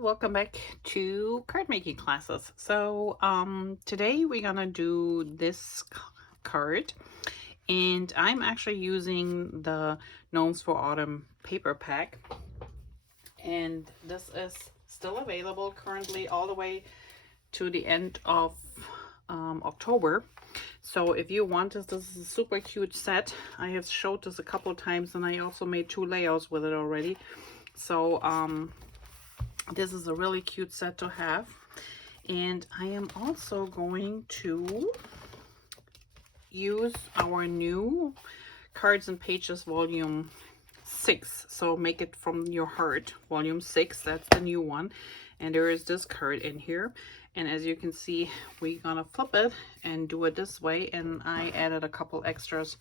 welcome back to card making classes. So today we're gonna do this card, and I'm actually using the Gnomes for Autumn paper pack, and this is still available currently all the way to the end of October. So if you want this is a super cute set. I have showed this a couple times, and I also made 2 layouts with it already. So this is a really cute set to have. And I am also going to use our new Cards and Pages volume 6. So Make It From Your Heart volume 6. That's the new one. And there is this card in here. And as you can see, we're gonna flip it and do it this way. And I added a couple extras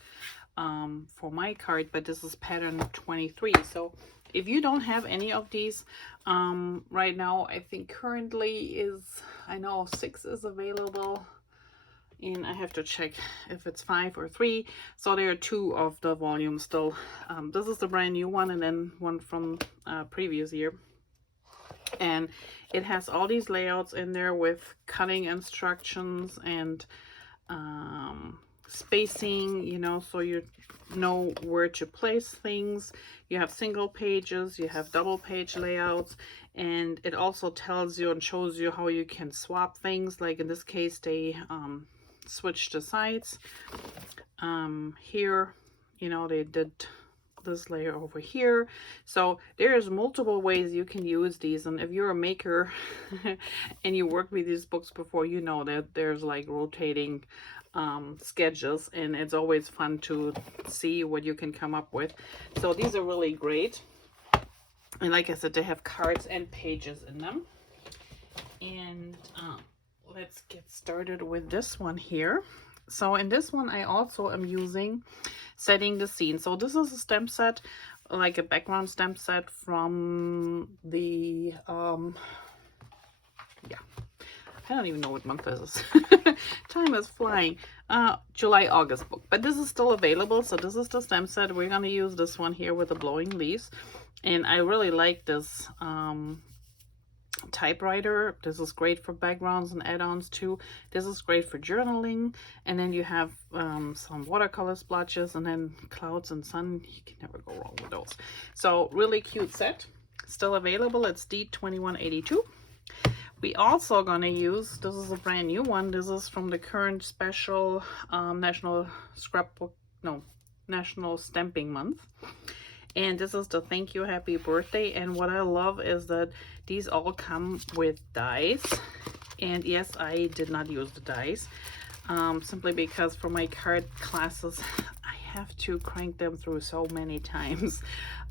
for my card, but this is pattern 23. So if you don't have any of these right now, I think currently I know 6 is available, and I have to check if it's 5 or 3. So there are 2 of the volumes still. This is the brand new one, and then one from previous year. And it has all these layouts in there with cutting instructions and spacing, you know, so you know where to place things. You have single pages, you have double page layouts, and it also tells you and shows you how you can swap things. Like in this case, they switched the sides. Here, you know, they did this layer over here. So there's multiple ways you can use these, and if you're a maker and you worked with these books before, you know that there's like rotating sketches, and it's always fun to see what you can come up with. So these are really great, and like I said, they have cards and pages in them. And let's get started with this one here. So in this one, I also am using Setting the Scene. So this is a stamp set, like a background stamp set from the yeah, I don't even know what month this is. Time is flying. July-August book. But this is still available. So this is the stamp set. We're going to use this one here with the blowing leaves. And I really like this typewriter. This is great for backgrounds and add-ons too. This is great for journaling. And then you have some watercolor splotches, and then clouds and sun. You can never go wrong with those. So really cute set. Still available. It's D2182. We also gonna use, this is a brand new one. This is from the current special National Stamping Month. And this is the Thank You Happy Birthday. And what I love is that these all come with dies. And yes, I did not use the dies simply because for my card classes I have to crank them through so many times.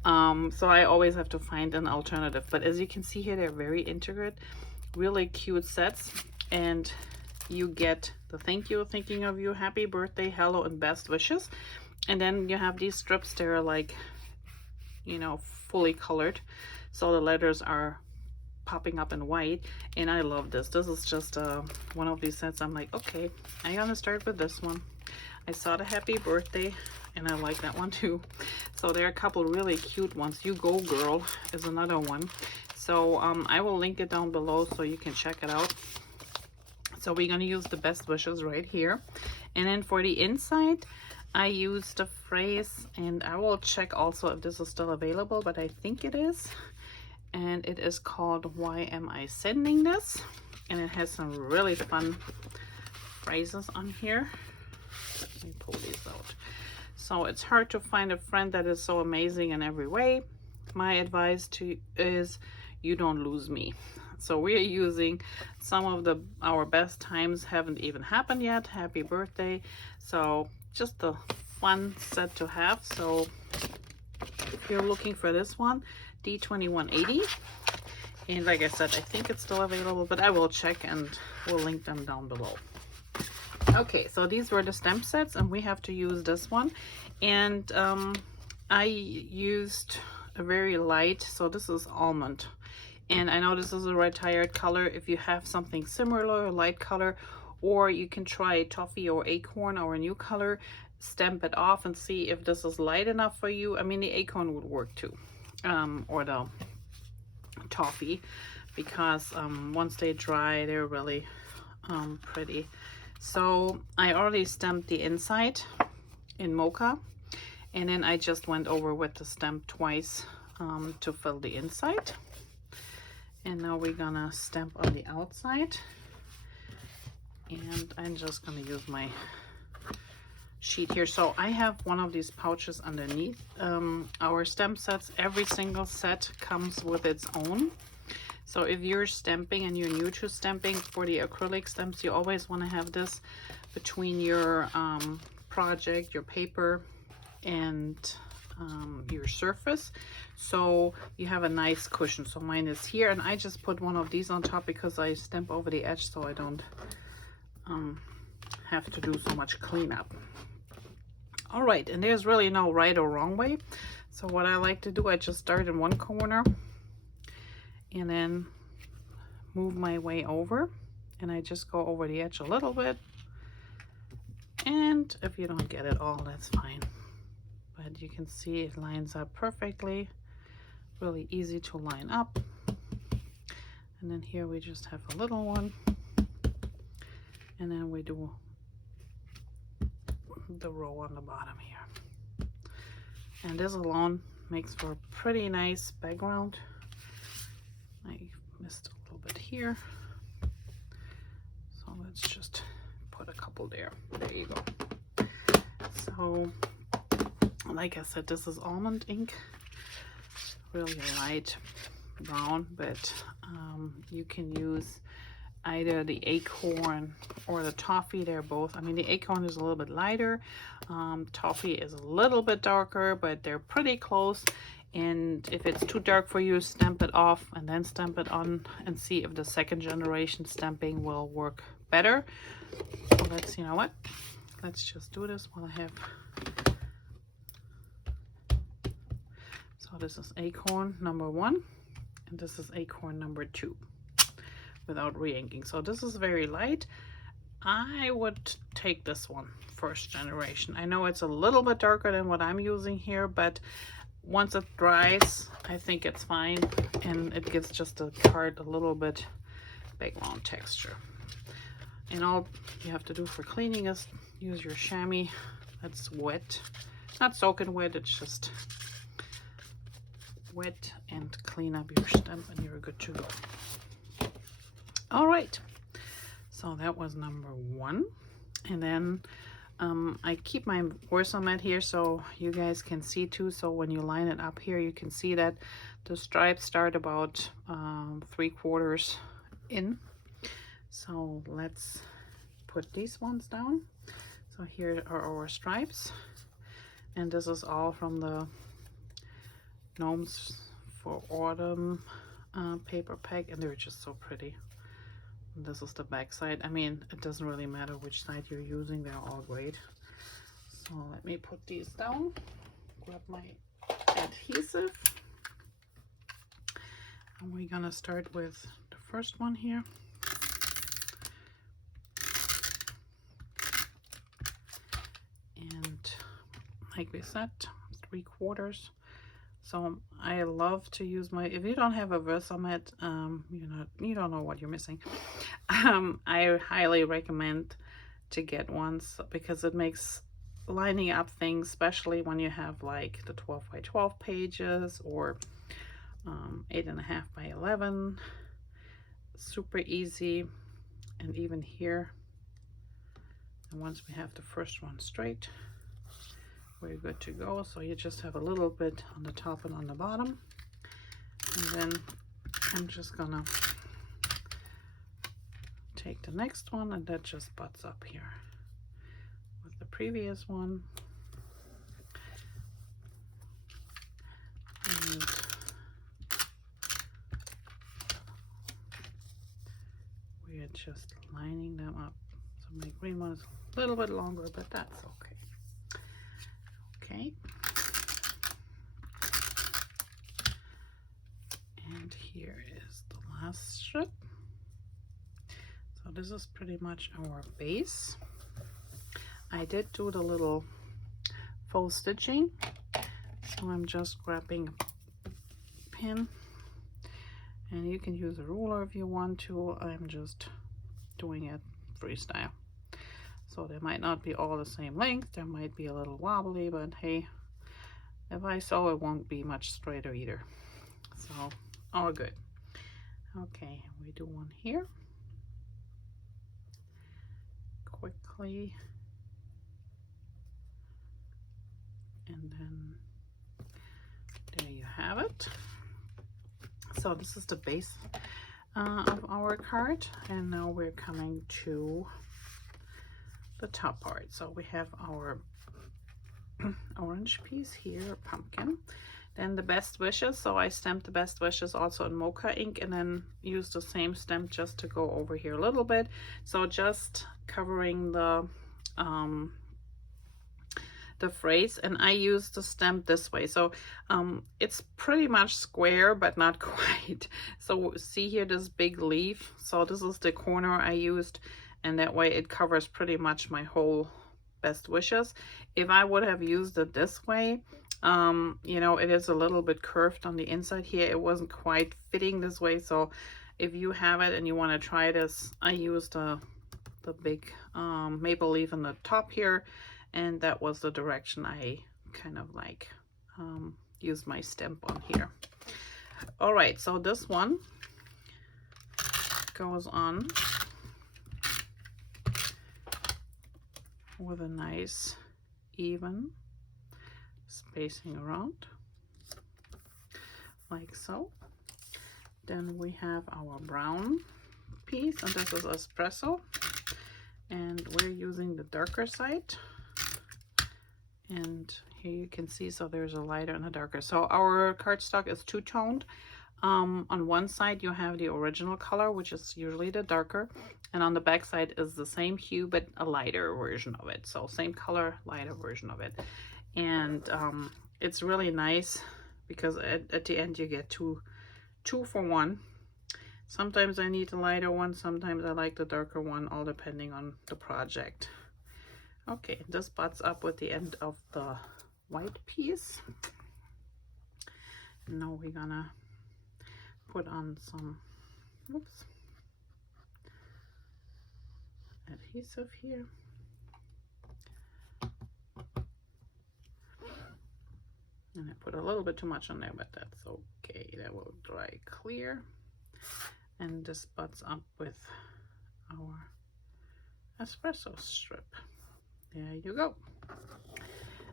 So I always have to find an alternative. But as you can see here, they're very intricate, really cute sets. And you get the thank you, thinking of you, happy birthday, hello, and best wishes. And then you have these strips. They're like, you know, fully colored, so the letters are popping up in white. And I love this. This is just one of these sets. I'm like, okay, I'm gonna start with this one. I saw the happy birthday, and I like that one too. So there are a couple really cute ones. You Go Girl is another one. So I will link it down below so you can check it out. So we're gonna use the best wishes right here. And then for the inside, I used a phrase, and I will check also if this is still available, but I think it is. And it is called Why Am I Sending This? And it has some really fun phrases on here. Let me pull these out. So it's hard to find a friend that is so amazing in every way. My advice to you is you don't lose me. So we are using some of our best times haven't even happened yet. Happy birthday. So just a fun set to have. So if you're looking for this one, D2180. And like I said, I think it's still available, but I will check and we'll link them down below. Okay, so these were the stamp sets, and we have to use this one. And I used a very light, so this is almond. And I know this is a retired color. If you have something similar, a light color, or you can try toffee or acorn or a new color, stamp it off and see if this is light enough for you. I mean, the acorn would work too, or the toffee. because once they dry, they're really pretty. So I already stamped the inside in mocha, and then I just went over with the stamp twice to fill the inside. And now we're gonna stamp on the outside, and I'm just gonna use my sheet here. So I have one of these pouches underneath. Our stamp sets, every single set comes with its own. So if you're stamping and you're new to stamping for the acrylic stamps, you always want to have this between your project, your paper, and your surface, so you have a nice cushion. So mine is here, and I just put one of these on top because I stamp over the edge, so I don't have to do so much cleanup. All right, and there's really no right or wrong way. So what I like to do, I just start in one corner and then move my way over, and I just go over the edge a little bit. And if you don't get it all, that's fine. But you can see it lines up perfectly. Really easy to line up. And then here we just have a little one. And then we do the row on the bottom here. And this alone makes for a pretty nice background. I missed a little bit here. So let's just put a couple there. There you go. So, like I said, this is almond ink. Really light brown, but you can use either the acorn or the toffee. They're both, I mean, the acorn is a little bit lighter, toffee is a little bit darker, but they're pretty close. And if it's too dark for you, stamp it off and then stamp it on and see if the second generation stamping will work better. So let's, you know what, let's just do this while I have. So this is acorn number 1, and this is acorn number 2 without re-inking. So this is very light. I would take this one, first generation. I know it's a little bit darker than what I'm using here, but once it dries, I think it's fine, and it gives just the card a little bit background texture. And all you have to do for cleaning is use your chamois that's wet, not soaking wet, it's just wet, and clean up your stamp and you're good to go. All right, so that was number 1. And then I keep my VersaMat here so you guys can see too. So when you line it up here, you can see that the stripes start about 3/4 in. So let's put these ones down. So here are our stripes, and this is all from the Gnomes for Autumn paper pack, and they're just so pretty. And this is the back side. I mean, it doesn't really matter which side you're using, they're all great. So let me put these down, grab my adhesive, and we're gonna start with the first one here. And like we said, 3/4. So I love to use my, if you don't have a VersaMat, you don't know what you're missing. I highly recommend to get one because it makes lining up things, especially when you have like the 12 by 12 pages or 8.5 by 11. Super easy. And even here, and once we have the first one straight, we're good to go. So you just have a little bit on the top and on the bottom, and then I'm just gonna take the next one, and that just butts up here with the previous one. And we are just lining them up. So my green one is a little bit longer, but that's okay. Okay, and here is the last strip. So this is pretty much our base. I did do the little faux stitching, so I'm just grabbing a pin And you can use a ruler if you want to. I'm just doing it freestyle. So they might not be all the same length. There might be a little wobbly, but hey, if I sew, it won't be much straighter either. So all good. Okay, we do one here. Quickly. And then there you have it. So this is the base of our card, and now we're coming to the top part. So we have our orange piece here, pumpkin, then the best wishes. So I stamped the best wishes also in mocha ink, and then used the same stamp just to go over here a little bit, so just covering the phrase. And I use the stamp this way, so it's pretty much square but not quite. So see here this big leaf, so this is the corner I used, and that way it covers pretty much my whole best wishes. If I would have used it this way, you know, it is a little bit curved on the inside here. It wasn't quite fitting this way. So if you have it and you want to try this, I used the big maple leaf on the top here, and that was the direction I kind of like used my stamp on here. All right, so this one goes on with a nice even spacing around, like so. Then we have our brown piece, and this is espresso, and we're using the darker side. And here you can see, so there's a lighter and a darker. So our cardstock is two-toned. On one side you have the original color, which is usually the darker, and on the back side is the same hue but a lighter version of it. So same color, lighter version of it. And it's really nice because at the end you get two for one. Sometimes I need the lighter one, sometimes I like the darker one, all depending on the project. Okay, this butts up with the end of the white piece. Now we're gonna put on some adhesive here. And I put a little bit too much on there, but that's okay. That will dry clear. And this butts up with our espresso strip. There you go.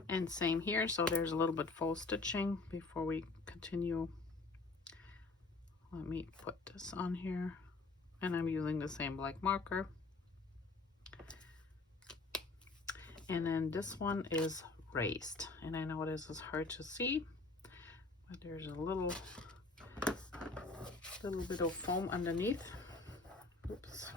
And same here, so there's a little bit faux stitching before we continue. Let me put this on here, and I'm using the same black marker. And then this one is raised, and I know this is hard to see, but there's a little bit of foam underneath. Oops.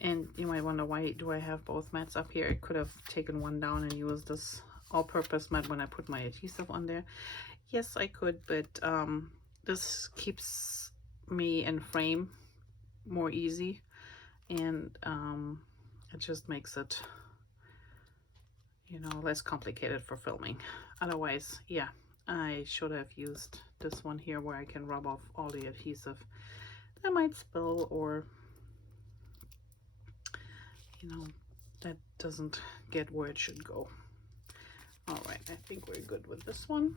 And you might wonder, why do I have both mats up here? I could have taken one down and used this all-purpose mat when I put my adhesive on there. Yes, I could, but this keeps me in frame more easy, and it just makes it, you know, less complicated for filming. Otherwise, yeah, I should have used this one here where I can rub off all the adhesive that might spill, or you know, that doesn't get where it should go. All right, I think we're good with this one.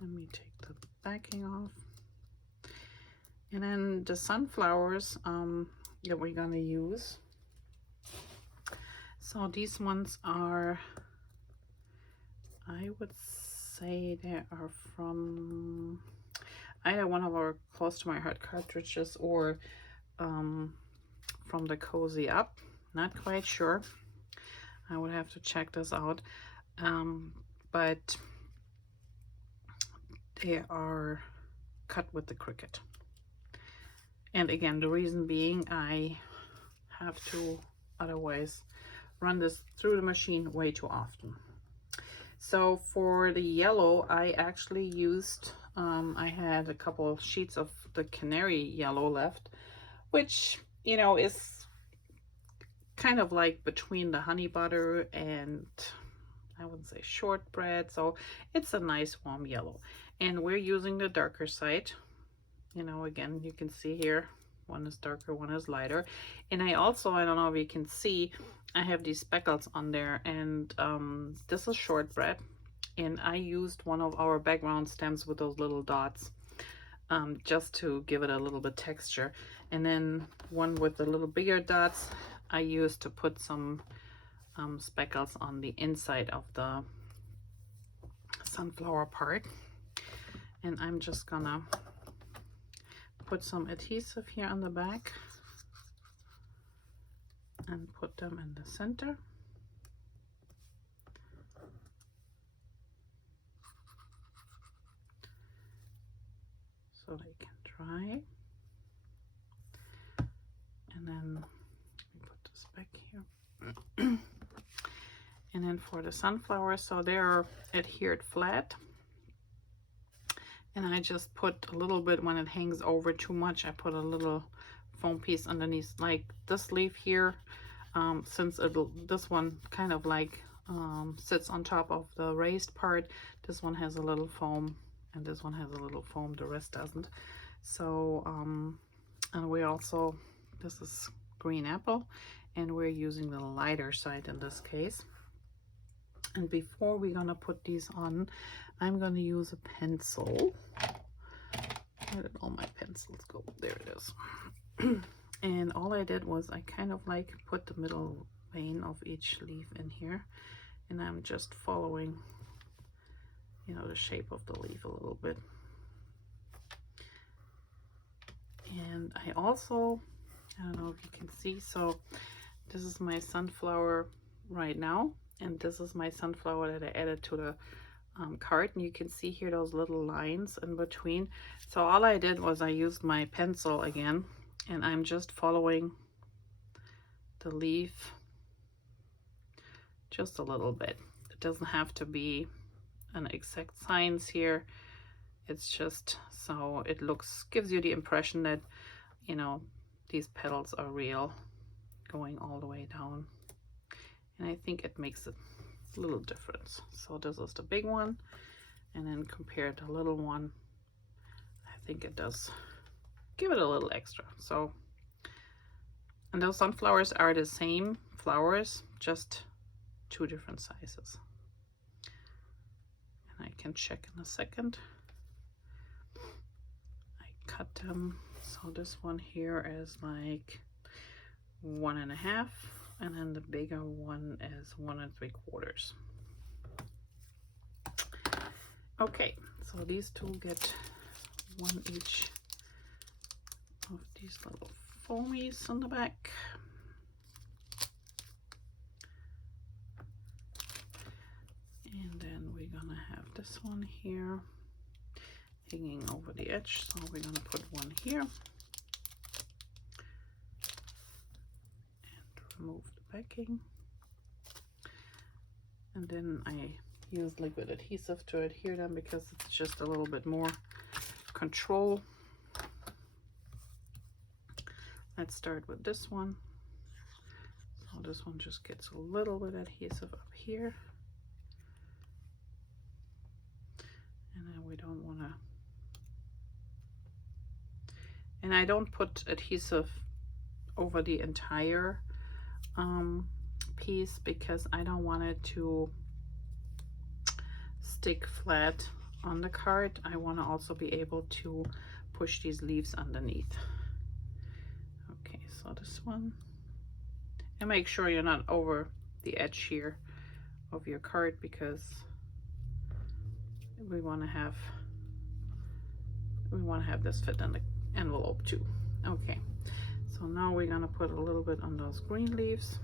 Let me take the backing off. And then the sunflowers that we're gonna use. So these ones are, I would say they are from either one of our Close to My Heart cartridges or from the Cozy Up. Not quite sure. I would have to check this out. But they are cut with the Cricut. And again, the reason being, I have to otherwise run this through the machine way too often. So for the yellow, I actually used, I had a couple of sheets of the canary yellow left, which, you know, is kind of like between the honey butter and I wouldn't say shortbread, so it's a nice warm yellow. And we're using the darker side. You know, again, you can see here, one is darker, one is lighter. And I also, I don't know if you can see, I have these speckles on there, and this is shortbread. And I used one of our background stems with those little dots, just to give it a little bit texture. And then one with the little bigger dots, I used to put some speckles on the inside of the sunflower part. And I'm just gonna put some adhesive here on the back and put them in the center. So they can dry. And then let me put this back here. And then for the sunflowers, so they're adhered flat. And I just put a little bit, when it hangs over too much, I put a little foam piece underneath, like this leaf here, since this one kind of like sits on top of the raised part. This one has a little foam, and this one has a little foam, the rest doesn't. So and we also, this is green apple, and we're using the lighter side in this case. And before we're gonna put these on, I'm gonna use a pencil. Where did all my pencils go? There it is. And all I did was I kind of like put the middle vein of each leaf in here, and I'm just following, you know, the shape of the leaf a little bit. And I also, I don't know if you can see, so this is my sunflower right now, and this is my sunflower that I added to the card, and you can see here those little lines in between. So all I did was I used my pencil again, and I'm just following the leaf just a little bit. It doesn't have to be an exact science here. It's just so it looks, gives you the impression that, you know, these petals are real, going all the way down. And I think it makes a little difference. So this is the big one, and then compared to the little one, I think it does give it a little extra. So, and those sunflowers are the same flowers, just 2 different sizes. And I can check in a second. I cut them, so this one here is like 1.5, and then the bigger one is 1 3/4. Okay, so these two get one each of these little foamies on the back. And then we're gonna have this one here hanging over the edge, so we're gonna put one here and remove the backing. And then I use liquid adhesive to adhere them because it's just a little bit more control. Let's start with this one. So this one just gets a little bit adhesive up here. And then we don't want to, and I don't put adhesive over the entire piece because I don't want it to stick flat on the card. I want to also be able to push these leaves underneath. Okay, so this one, and make sure you're not over the edge here of your card because we want to have this fit in the envelope too. Okay, so now we're gonna put a little bit on those green leaves.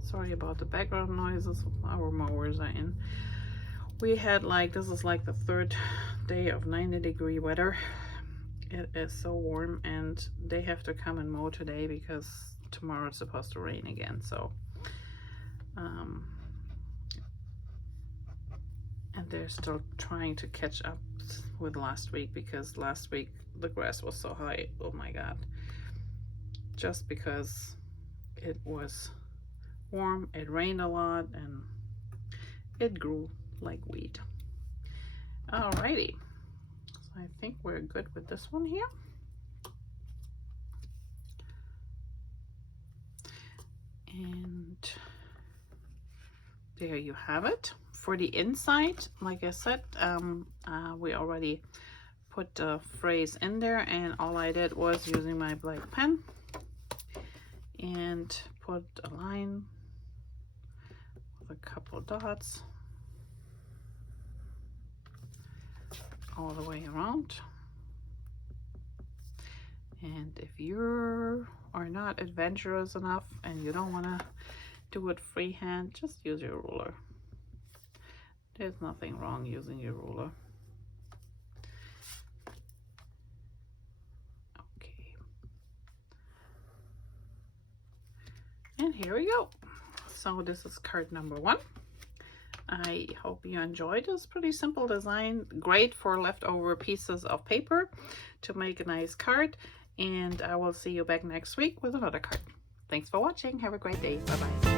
Sorry about the background noises, our mowers are in. We had like, this is like the 3rd day of 90-degree weather. It is so warm, and they have to come and mow today because tomorrow it's supposed to rain again. So and they're still trying to catch up with last week because last week the grass was so high. Oh my god, just because it was warm, it rained a lot, and it grew like weed. Alrighty, so I think we're good with this one here. And there you have it. For the inside, like I said, we already put the phrase in there, and all I did was using my black pen and put a line with a couple dots all the way around. And if you are not adventurous enough and you don't want to do it freehand, just use your ruler. There's nothing wrong using your ruler. Okay. And here we go. So this is card number 1. I hope you enjoyed this pretty simple design. Great for leftover pieces of paper to make a nice card. And I will see you back next week with another card. Thanks for watching. Have a great day. Bye-bye.